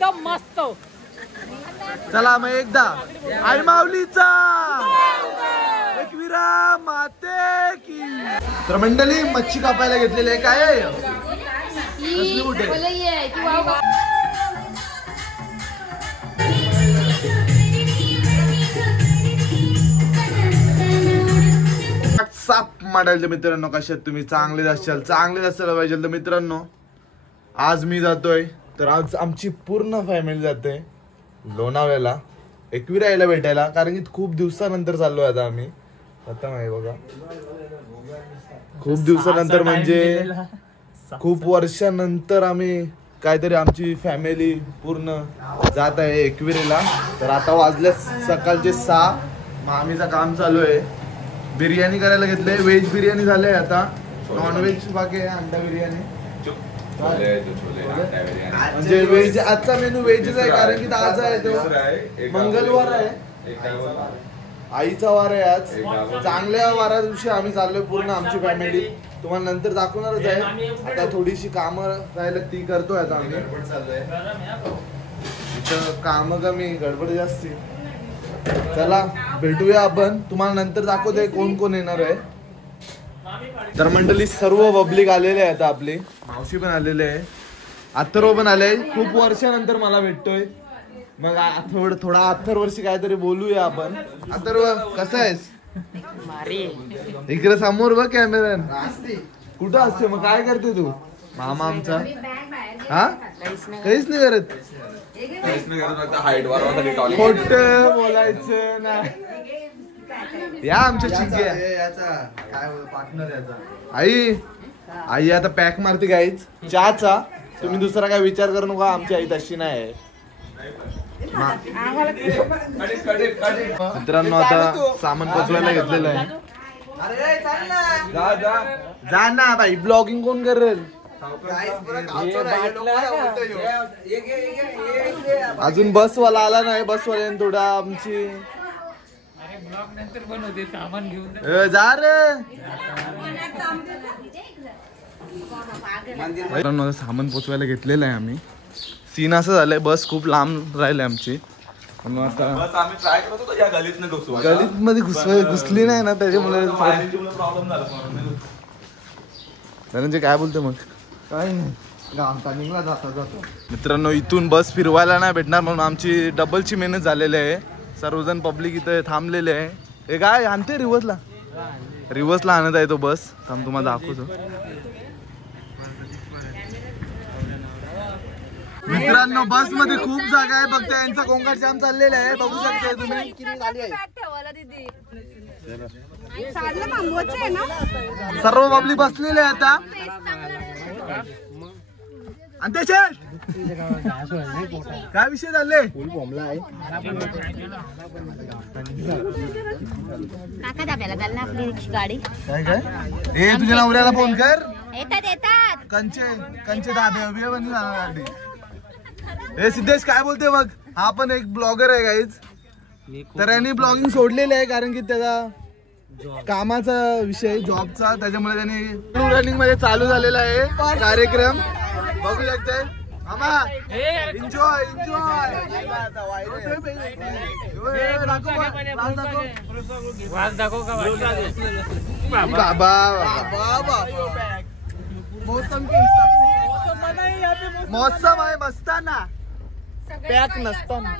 एकदम मस्त. चला मग एकदा आई माऊलीचा एकविरा माते की. तर मंडळी मच्छी कापायला घेतलेली आहे. काय आहे कसली कुठे साप माडायला. मित्रांनो कशात तुम्ही चांगले असाल पाहिजे. तर मित्रांनो आज मी जातोय. तर आज आमची पूर्ण फॅमिली जाते लोणावळ्याला एकविरा यायला भेटायला. कारण की खूप दिवसानंतर चाललोय आता आम्ही. आता नाही बघा खूप दिवसानंतर म्हणजे खूप वर्षानंतर आम्ही काहीतरी आमची फॅमिली पूर्ण जात आहे एकविरेला. तर आता वाजले सकाळचे 6. मामीचं काम चालू आहे. बिर्याणी करायला घेतले. व्हेज बिर्याणी झाले. आता नॉनव्हेज बाकी आहे. अंडा बिर्याणी म्हणजे व्हेज. आजचा मेनू व्हेजच आहे कारण की आज आहे तो मंगळवार आहे. आईचा वार आहे आज. चांगल्या वारा दिवशी आम्ही चाललोय पूर्ण आमची फॅमिली. तुम्हाला नंतर दाखवणारच आहे. आता थोडीशी कामं राहिलं ती करतोय आता आम्ही. इथं काम कमी गडबड जास्ती. चला भेटूया आपण. तुम्हाला नंतर दाखवतोय कोण कोण येणार आहे. तर मंडळी सर्व पब्लिक आलेले आहे. आता आपली मावशी पण आलेले आहे. अथर्व पण आले. खूप वर्षानंतर मला भेटतोय. मग थोडा अथर्वर्षी काहीतरी बोलूया आपण. अथर्व कसा आहेस? इकडे समोर बघ कॅमेरा. कुठं असते मग काय करते तू? मामा आमचा हा काहीच नाही करत. खोट बोलायचं ना. या आमच्या चिंग्या आई आता पॅक मारते गाईच चहाचा. तुम्ही दुसरा काय विचार करू नका. आमची आई तशी नाही. मित्रांनो आता सामान पोचवायला घेतलेलं आहे. जा ना भाई. ब्लॉगिंग कोण करेल? अजून बसवाला आला नाही. बसवाल्याने थोडा आमची जा रे. सामान पोचवायला घेतलेलं आहे आम्ही. सीन असं झालंय बस खूप लांब राहिली आमची. गलीत मध्ये घुसली नाही ना त्याच्यामुळे धनंजय काय बोलतो मग? काय नाही मित्रांनो इथून बस फिरवायला नाही भेटणार म्हणून आमची डबलची मेहनत झालेली आहे. सर्वजण पब्लिक इथे थांबलेले आहे. हे काय आणते रिवर्सला आणत आहे तो बस. थांब तुम्हाला दाखवतो. मित्रांनो बस मध्ये खूप जागा आहे. फक्त यांचा गोंगाट जाम चाललेला आहे. बघू शकता तुम्ही. सर्व पब्लिक बसलेले आहे आता. आणि त्याचे काय विषय झाले? काय काय ए तुझ्या नवऱ्याला फोन कर. कंचे दाबे बंद झाला गाडी. हे सिद्धेश काय बोलते मग? हा पण एक ब्लॉगर आहे गाईज. तर यांनी ब्लॉगिंग सोडलेले आहे कारण की त्याचा कामाचा विषय जॉबचा. त्याच्यामुळे त्यांनी रनिंग मध्ये चालू झालेला आहे कार्यक्रम. बघू शकते मामा. एन्जॉय मौसम आहे मस्ताना. पॅक नसताना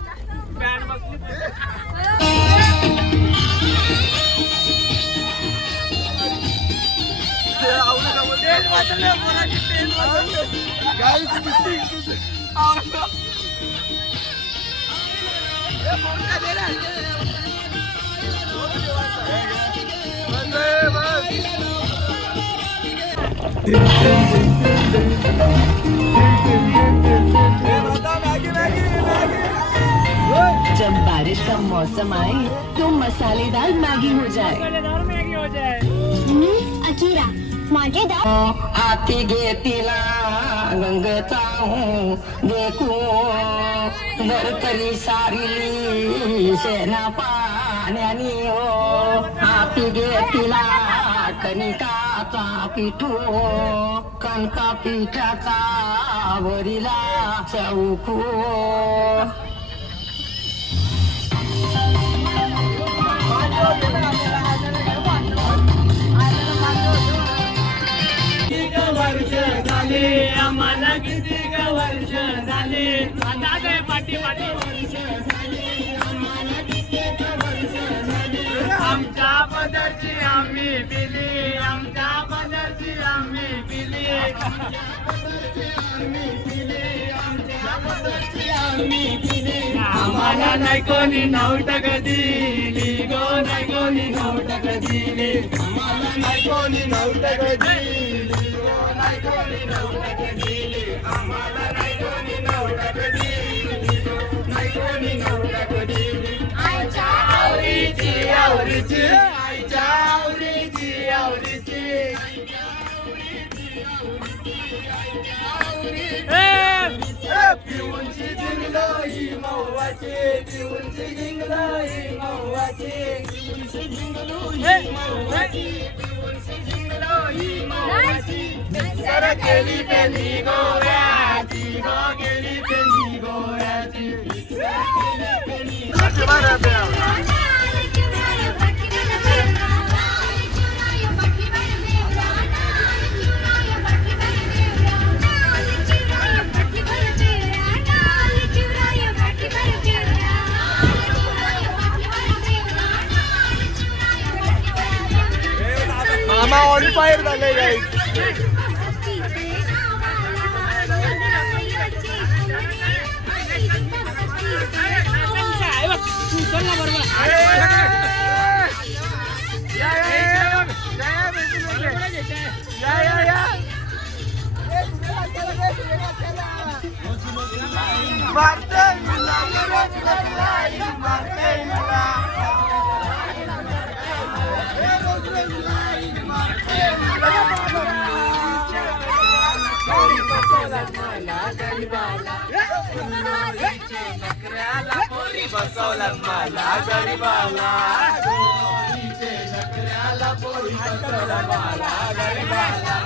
जब बारिश का मौसम आए तो मसालेदार मैगी हो जाए. अकीरा हाती घेतीला गंगचा देखू वरतरी सारी सेना पाण्यानी हो. हाती घेतीला कणिकाचा पिठू कणका पिठाचा वरीला चौकू वर्ष झाले आम्हाला किती वर्ष झाले पाठी पाठी वर्ष झाले आम्हाला किती वर्ष झाले आमच्या पदरची आम्ही पिली आमच्या पदरची आम्ही पिली आम्हाला नाही कोणी नवटक दिली गो नाही कोणी नवटक दिली आम्हाला नाही कोणी नवटक दिली नाही कोणी नवटक दिली आम्हाला नाही कोणी नवटक दिली नाही कोणी नवटक दिली आईच्या आवडीची आवडीची आईच्या आवडीची आवडीची पिऊनची जिंगलो ही मौवाची पिऊनची जिंगलो ही मौवाची पिऊनची जिंगलो ही मौवाची पिऊनची जिंगलो ही मौवाची सर केली पेली गोव्याची गो गेली पेली गोव्याची केली पेली मामा ऑन फायर झाले गाईस. बसवला मला गरीबाला दुल्लोरीचे नखऱ्याला पोरी बसवला मला गरीबाला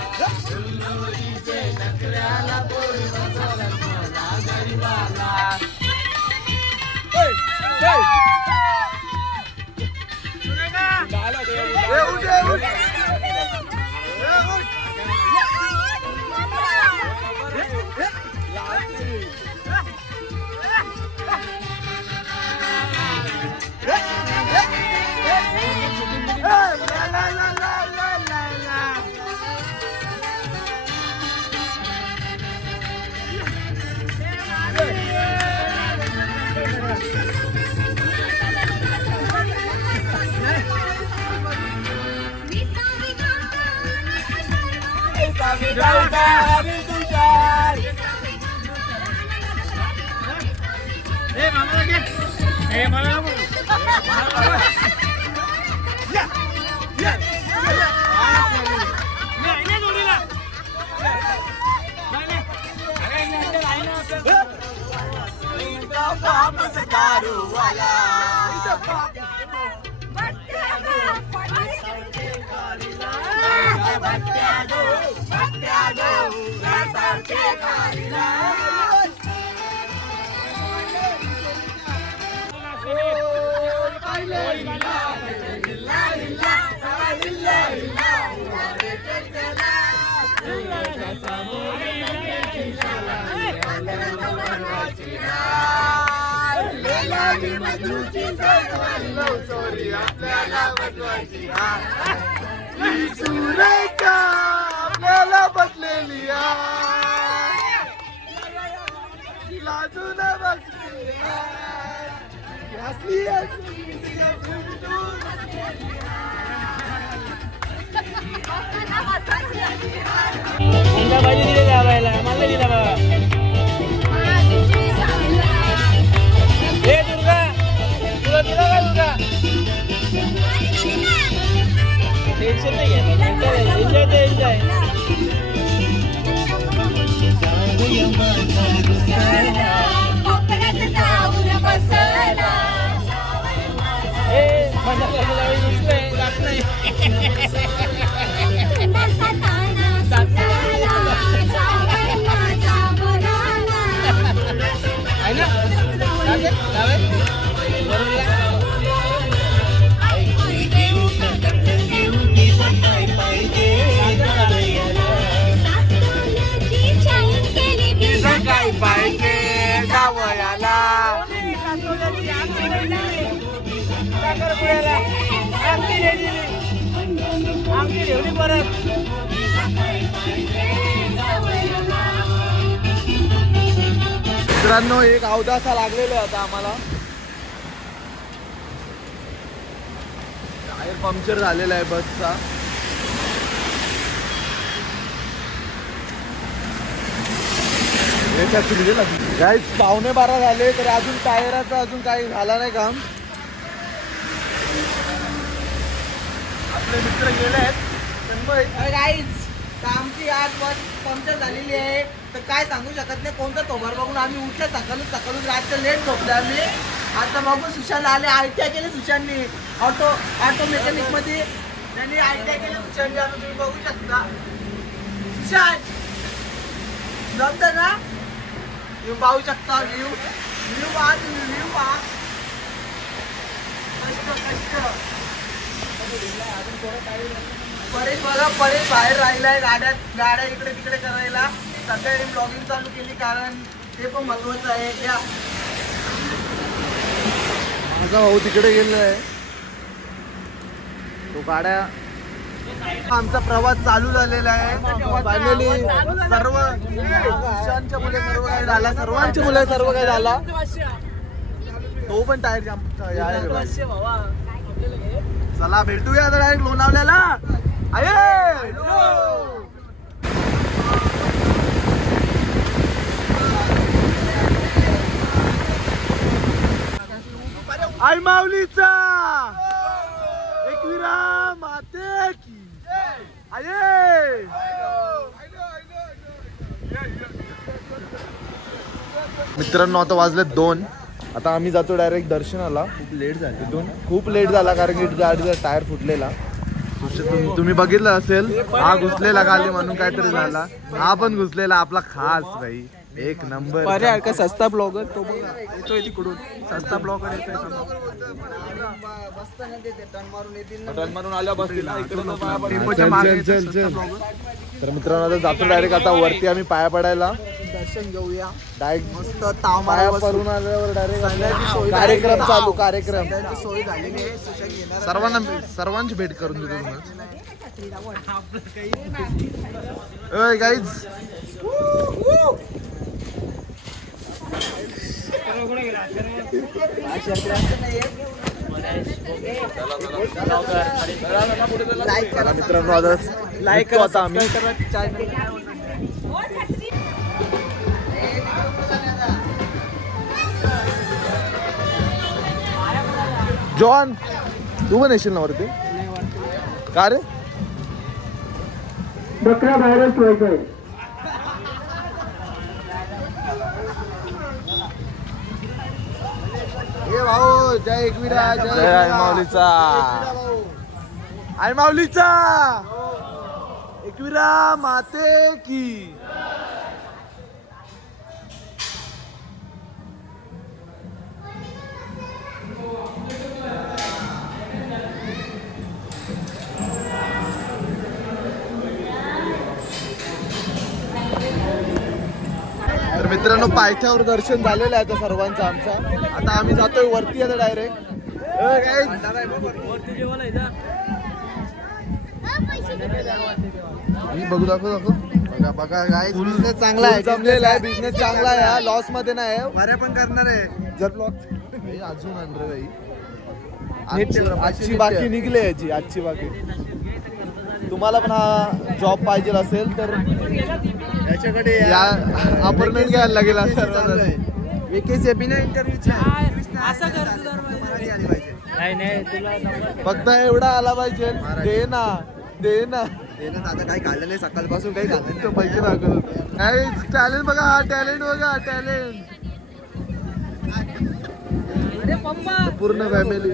दुल्लोरीचे नखऱ्याला पोरी बसवला मला गरीबाला सुरेखा आपल्याला बदलेली लाजून बसली तुमच्या भाजी दिली जावायला मला दिला बाबा हे दुर्गा तुला दिला का दुर्गा टेन्शन नाही घ्या एन्जॉय एन्जॉय माझ्या काय पाहिजे जावयाला मित्रांनो एक अवदासा लागलेला आहे आता आम्हाला. टायर पंक्चर झालेला आहे बसचा. गाईज 11:15 झाले तर अजून टायराचं अजून काही झाला नाही काम. आपले मित्र गेले आहेत. गाईज आमची आज बस पंक्चर झालेली आहे तर काय सांगू शकत नाही. कोणता तोभार बघून आम्ही उठले सकाळून रात्र लेट झोपले आम्ही. आता बघू सुशांत आले. ITI केले सुशांतनी ऑटो मेकॅनिक मध्ये त्यांनी ITI केले सुशांतनी. आता तुम्ही बघू शकता सुशांत जमतं ना. तुम्ही पाहू शकता व्ह्यू पहा परेश बघा. परेश बाहेर राहिलाय गाड्या इकडे तिकडे करायला. सध्या ब्लॉगिंग चालू केली कारण ते पण महत्वाचं आहे. त्या माझा भाऊ तिकडे गेलेला आहे. तो गाड्या आमचा प्रवास चालू झालेला आहे. फायनली सर्व सुशांतच्या मुले सर्व काही झाला. सर्वांचे मुले सर्व काही झाला. तो पण टायर चला भेटूया आता डायरेक्ट लोणावल्याला. आई माऊलीचा एकविरा माते की आये. मित्रांनो आता वाजले 2. आता आम्ही जातो डायरेक्ट दर्शनाला. खूप लेट झाला. तिथून खूप लेट झाला कारण की गाडीचा टायर फुटलेला. तुम्ही बघितलं असेल. हा घुसलेला खाली म्हणून काहीतरी झाला. हा पण घुसलेला आपला खास भाई. एक नंबर. पर्याय का सस्ता ब्लॉगर तो येतोय तिकडून. सस्ता ब्लॉगर येतोय. तर मित्रांनो आता जातो डायरेक्ट. आता वरती आम्ही पाया पडायला दर्शन घेऊया. डायरेक्ट मस्त ताव पाया पडून आल्यावर डायरेक्ट कार्यक्रम चालू. कार्यक्रम सोय झालेली आहे. सुशांत येणार. सर्वांची भेट करून देतो. ओय गाईज मित्रांनो आता लाईक करा. आता आम्ही जॉन तू पण येशील ना वरती. का रे बकरा बाहेर ठेवायचंय. भाऊ जय एकविरा. जय आई माऊलीचा. आई माऊलीचा एकविरा माते की. तर मित्रांनो पायथ्यावर दर्शन झालेलं आहे आता सर्वांचं आमचा. आता आम्ही जातोय वरती आता डायरेक्ट. बघू दाखव बघा बघा काय बिझनेस चांगला आहे. जमलेला आहे बिझनेस चांगला आहे. लॉस मध्ये नाही. बऱ्या पण करणार आहे जर ब्लॉग अजून आणलं भाई. आजची बाकी निघले याची. आजची बाकी तुम्हाला पण हा जॉब पाहिजे असेल तर याच्याकडे अपॉइंटमेंट घ्यायला लागेल. फक्त एवढा आला पाहिजे. दे ना आता काही खाल्लं नाही सकाळपासून. काही खाल्लं नाही. पैसे दाखवत काय टॅलेंट बघा. हा टॅलेंट बघा. टॅलेंट पूर्ण फॅमिली.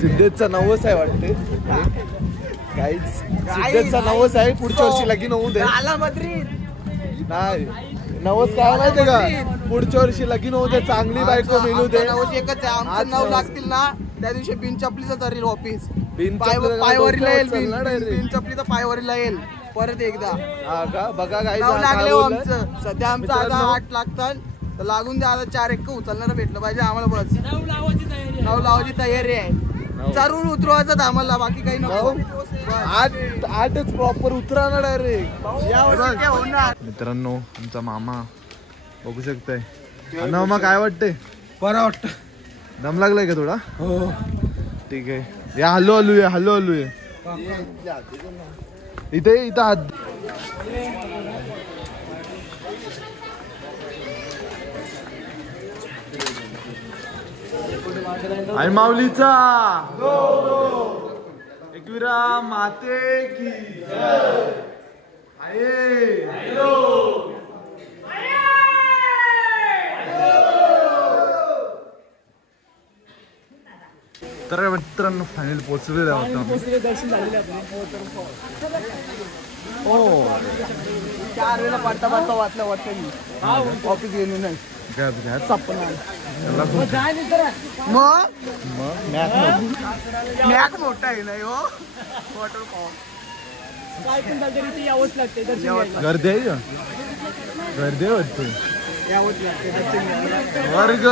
सिद्धेशचा नवस आहे वाटते काहीच सिद्धेशचा नवस आहे पुढच्या वर्षी लगीन होऊ दे आला मद्री नाही नवस काय माहितीये का पुढच्या वर्षी लगीन होऊ दे चांगली बायको मिळू दे नवस एकच आहे आमचं आज नाव नवस. लागतील ना त्या दिवशी बिन चपलीचं तरेल ऑफिस बिनचपलीचं पायवरीला येईल डोक्यावर चालणार direct. बिन चपलीचं पायवरीला येईल परत एकदा हा का बघा काय नाव लागले बोललं? आमचं सध्या आमचं आता मित्रांनो, 8 लागतात तर लागून द्या आता 4 1 उचलणार भेटलं पाहिजे आम्हाला बस नाव लावायची तयारी आहे चरून उतरवायचं आम्हाला बाकी काही नको बस. आठच प्रॉपर उतरा डायरेक्ट या वर्षी ते होणार मित्रांनो आमचा मामा बघू शकताय मामा काय वाटतंय बरं वाटतं. दम लागलाय का थोडा हो ठीक आहे या हल्लो हल्लू हल्लो हल्लू इथे इथं हात आई माऊलीचा एकविरा माते की आहे तर मित्रांनो फायनल पोहोचलेलं होतं दर्शन झालेले हो 4 वेळा पडता पडता वाचलं वाटतं मी ऑफिस गेली नाही मॅक मोठा आहे नाही हो वॉटरफॉल काय पण तरी यावंच लागते गर्दी आहे का गर्दी आहे वाटते यावंच लागते वर्ग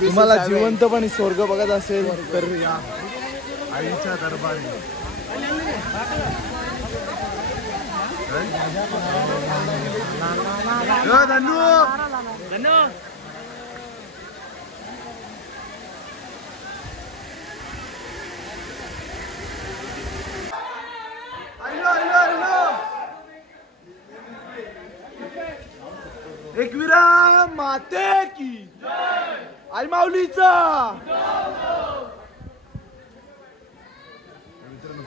तुम्हाला जिवंतपणे स्वर्ग बघत असेल तर या आईच्या दरबारी धन्यवाद एकविरा माते की आई माऊलीचा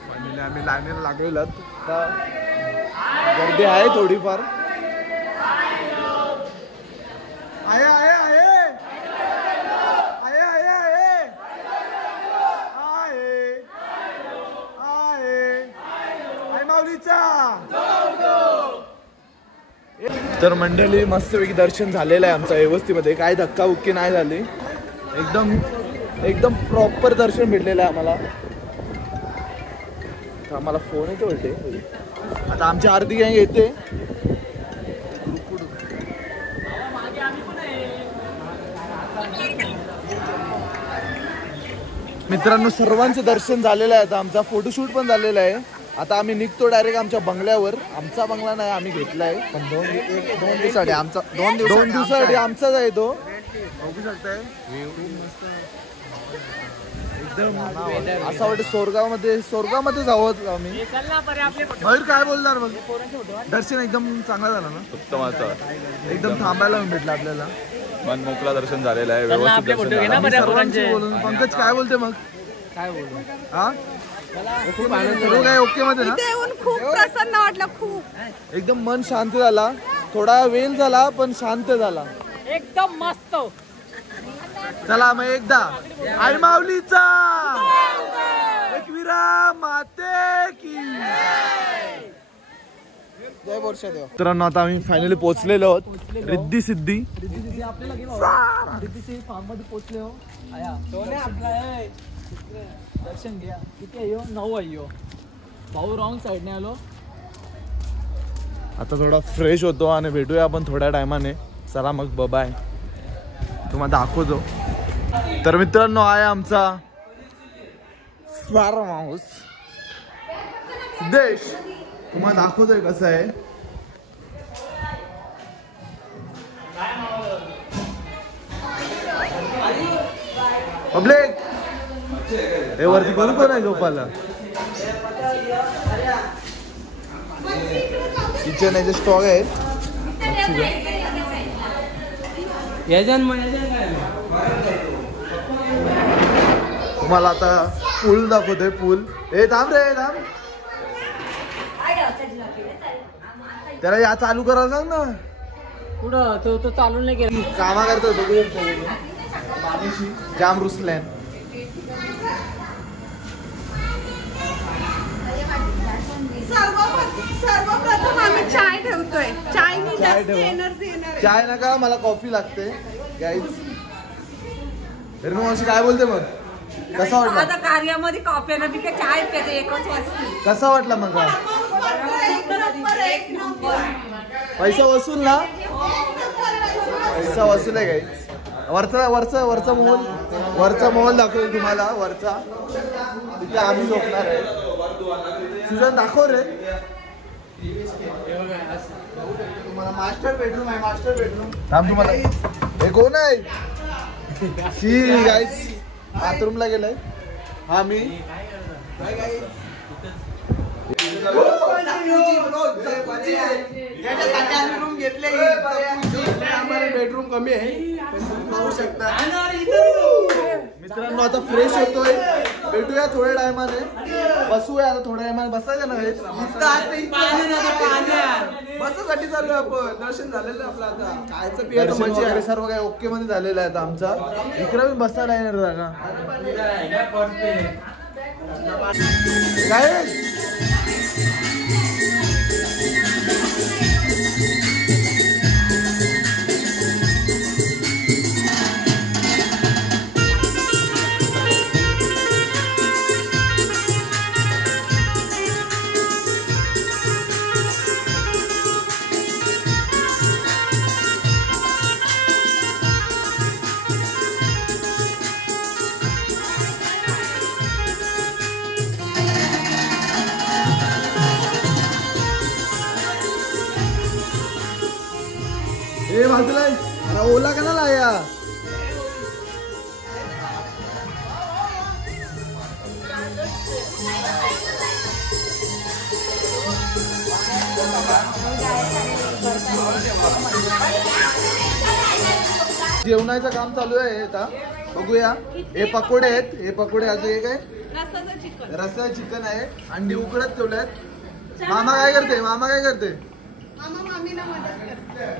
फायनली आम्ही लाईनीला लागलेलो गर्दी आहे थोडीफार आहे आहे आहे आहे आहे आहे आहे आई माऊलीचा तर मंडळी मस्तपैकी दर्शन झालेलं आहे आमच्या व्यवस्थेमध्ये काय धक्काबुक्की नाही झाली एकदम एकदम प्रॉपर दर्शन भेटलेलं आहे आम्हाला फोन येतो वाटते आता आमची आरती गँग येते मित्रांनो सर्वांचं दर्शन झालेलं आहे आता आमचा फोटोशूट पण झालेला आहे आता आम्ही निघतो डायरेक्ट आमच्या बंगल्यावर आमचा बंगला नाही आम्ही घेतलाय पण 2 दिवसासाठी आमचा 2 दिवसासाठी आमचाच आहे तो बघू शकताय एकदम असं वाटतं स्वर्गामध्ये जावं आम्ही मयूर काय बोलणार मग दर्शन एकदम चांगला झाला ना उत्तमाचा एकदम थांबायला भेटलं आपल्याला मन मोकळा दर्शन झालेलं आहे व्यवस्थित दर्शन झालं. सर्वांशी बोलून पंकज काय बोलते मग काय बोलू हा सर्व काय ओके मध्ये ना खूप प्रसन्न वाटलं खूप एकदम मन शांत झाला थोडा वेळ झाला पण शांत झाला एकदम मस्त चला मग एकदा आई माऊलीचा एकविरा माते की जय वर्षदेव मित्रांनो आता आम्ही फायनली पोहोचलेलो आहोत रिद्धी सिद्धी फार्म मध्ये पोहोचले हो दर्शन घ्या किती आहे 9 आहे भाऊ रॉंग साईडने आलो आता थोडा फ्रेश होतो आणि भेटूया आपण थोड्या टायमाने चला मग बाय तुम्हाला दाखवतो तर मित्रांनो आहे आमचा फार्म हाऊस सिद्धेश तुम्हाला दाखवतोय कसं आहे पब्लिक हे वरती करू पण आहे झोपाला किचन याचे स्टॉक आहे तुम्हाला आता पूल दाखवतोय पूल हे थांब रे थांब त्याला या चालू करायला सांग ना कुठं तो चालून नाही गेला कामा करतोय बघू पाणीशी जाम रुसल्यान. सर्वप्रथम आम्ही चाय ठेवतोय. चायनी चाय जास्त ठेवा. एनर्जी येणार. चाय नका, मला कॉफी लागते गाईज. मावशी काय बोलते मग? कसा वाटला? आता कार्यामध्ये कॉफी ना पिके चाय प्यायचे एकच वस्तू. कसा वाटला मग? पैसा वसूल ना? पैसा वसूल आहे गाईज. वरचा मोबाईल दाखवेल तुम्हाला. वरचा तिथे आम्ही झोपणार आहे. तुझं दाखव रे. तुम्हाला मास्टर बेडरूम आहे. मास्टर बेडरूम थांब. तुम्हाला हे कोण आहे? शी गाईज बाथरूमला गेलाय. हा मी रूम घेतले. आम्हाला बेडरूम कमी आहे. पाहू शकता मित्रांनो. आता फ्रेश होतोय. भेटूया थोड्या टायमाने. बसूया आता थोड्या टायमाने. बसायचं ना बसासाठी चालू आपण. दर्शन झालेलं आपलं. आता खायचं पियाचं दर्शन मजा वगैरे आहे. सर्व काही ओके मध्ये झालेलं आहे आता आमचा. इकडे बसायला येणार जागा काय? ए बाजूला अरे ओला का ना लाया. जेवणाचं काम चालू आहे आता. बघूया. हे पकोडे आहेत. हे पकोडे आता हे काय रस्सा चिकन आहे. अंडी उकडत ठेवल्यात. मामा काय करते? मामा काय करते?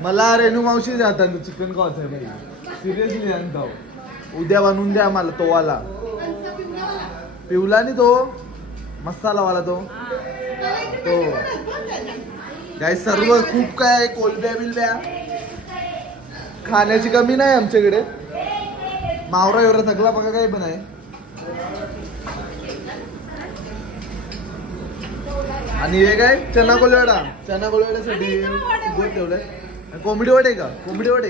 मला रेणू मावशी जातात चिकन खायचं आहे भाई. सिरियसली आणतो. उद्या बनवून द्या मला तो वाला. पिवला नाही तो मसाला वाला तो काय सर्व खूप काय कोलब्या बिलब्या. खाण्याची कमी नाही आमच्याकडे. मावरा एवढा सगळा बघा काही पण आहे. आणि हे काय चना कोलवाडा. चना कोलवाड्यासाठी गोड ठेवलाय. कोंबडी वडे का? कोंबडी वडे.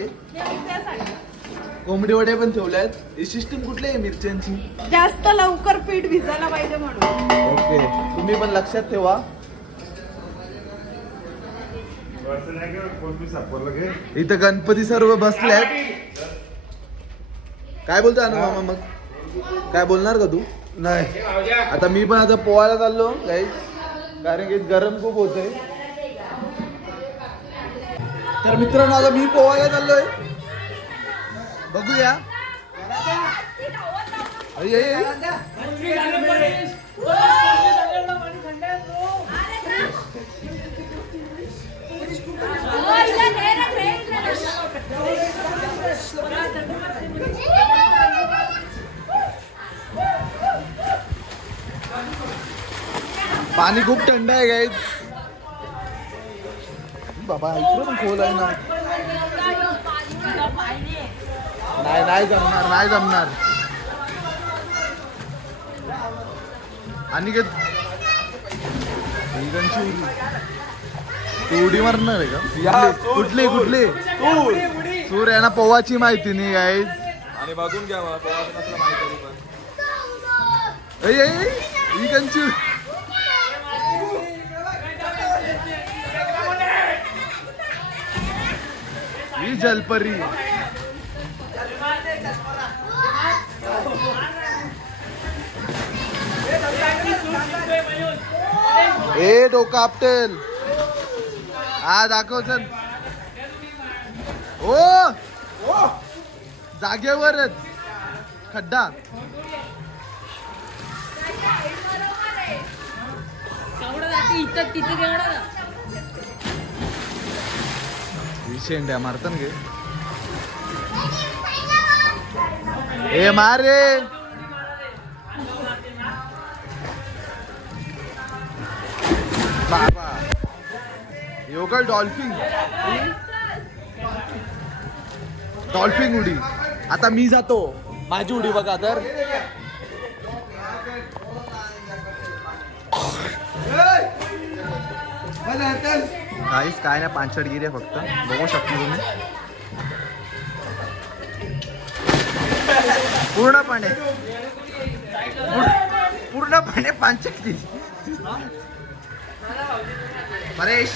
कोंबडी वडे पण ठेवले आहेत. ही सिस्टीम कुठली आहे मिरच्यांची? जास्त लवकर पीठ भिजायला पाहिजे म्हणून. ओके. तुम्ही पण लक्षात ठेवा. इथं गणपती सर्व बसल्यात. काय बोलतोय अनु मामा? मग काय बोलणार का तू? नाही. आता मी पण आता पोहायला चाललो गाईज. कारण की गरम खूप होतंय. तर मित्रांनो आता मी पोहायला चाललोय. बघूया. पाणी खूप थंड आहे गाईज. बाबा इकडे पण खोल आहे ना. नाही जमणार. नाही जमणार. आणि तू उडी मारणार आहे का? कुठली कुठली? सूर आहे ना. पोवाची माहिती नाही गाईज. आणि बघून घ्या मला पोहायचं नसलं माहिती पण. ही कंची ही जलपरी. ए डोका आपटेल. हा दाखव चल. ओ जागेवरच खड्डा. शेंड्या मारतात गे. ए मार रे. बाबा योगा डॉल्फिन डॉल्फिन उडी. आता मी जातो, माझी उडी बघा तर. काहीच काय नाही, पांचटगिरी आहे फक्त, बघू शकता तुम्ही. पूर्णपणे पांचटगिरी. परेश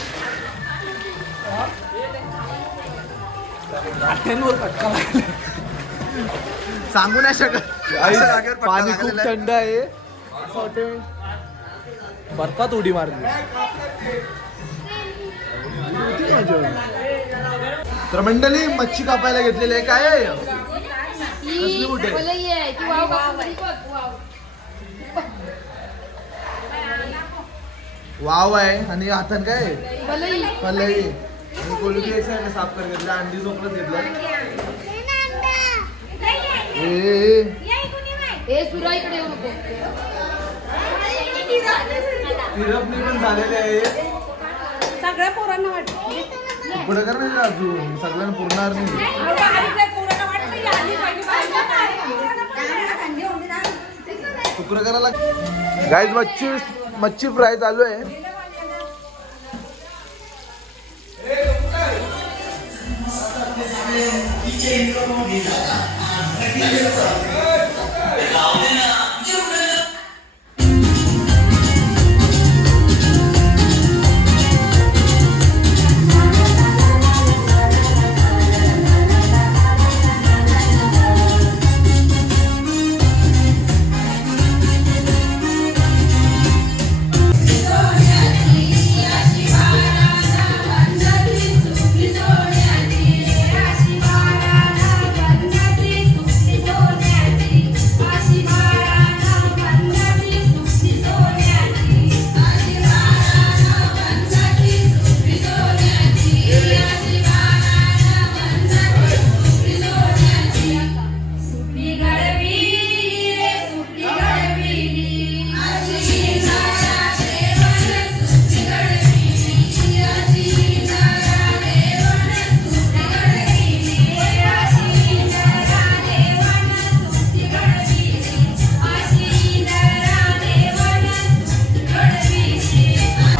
सांगू नाही शकत. पाणी खूप थंड आहे, बर्फात उडी मारली. तर मंडळी मच्छी कापायला घेतलेली आहे. काय आहे कसली कुठे वाव आहे आणि हातान काय पलई आणि कोलबी एक साईड साफ कर घेतलं. अंडी झोपत घेतलं. तिरपणी पण झालेली आहे. सगळ्या पोरांना वाटतं पुढे कर नाही अजून, सगळ्यांना पुरणार नाही. तुकडं करायला गाईज. मच्छी फ्राय चालू आहे.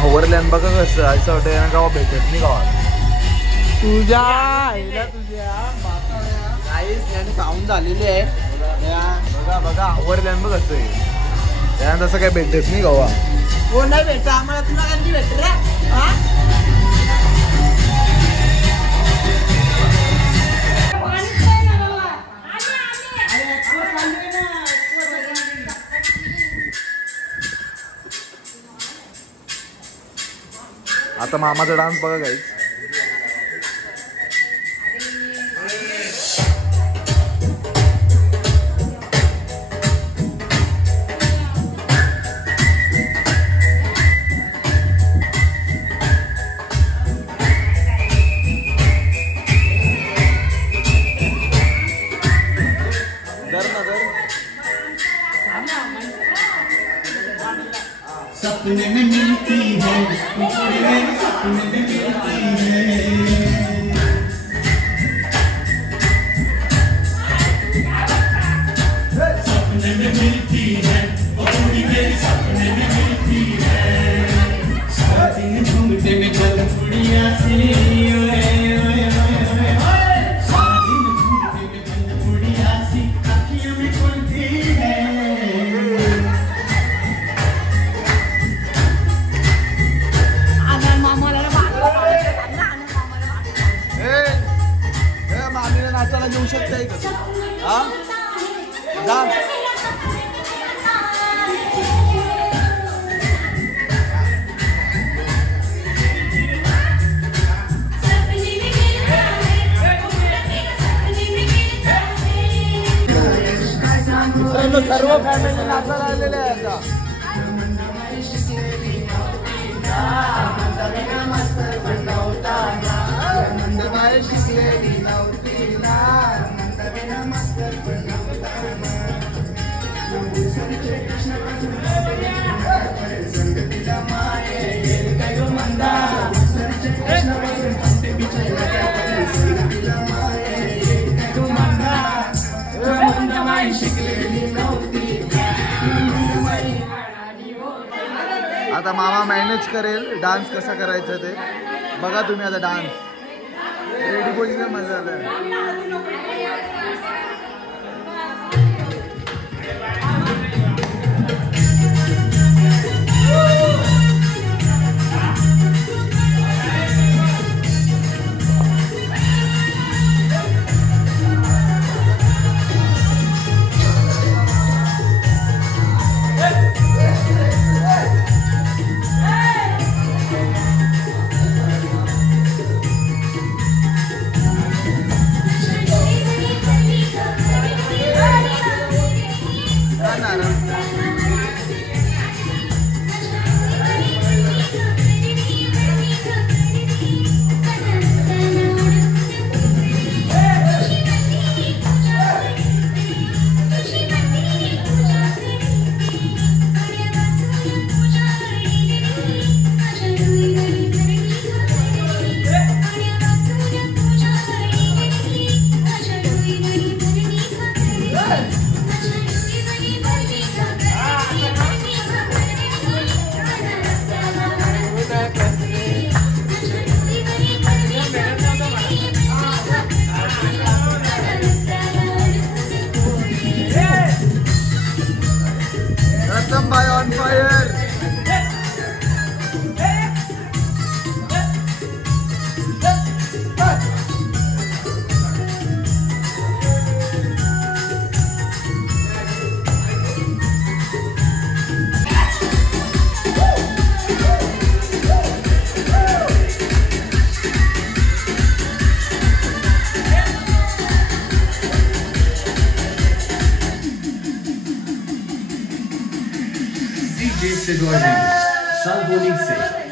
ओव्हरलँड बघा कसं असं वाटतं गावा भेटत नाही गावात. तुझ्या खाऊन झालेली आहे. बघा बघा ओव्हरलँड बघ कसं आहे. त्यानंतर तसं काय भेटत नाही गावा. कोण नाही भेटत आम्हाला, तुला कधी भेटत रे. आता मामाचा डान्स बघा गाईज. सपने में मिलती है सपने में मिलती है. सपने में मिलती है वो पूरी मेरी सपने में मिलती है. साथी घूमते में कल कुड़िया सी साथी घूमते में कल कुड़िया सी अखियों में खुलती है. मामीला नाचायला घेऊ शकताय का? हा जा. सर्व फॅमिली नाचायला आलेले आहे आता. शिकलेली नव्हती ना. मामा मॅनेज करेल डान्स कसा करायचा ते. बघा तुम्ही आता डान्स रेडी पोझिशन मजा आलं. On fire! DJ Sedwani, Salvonik se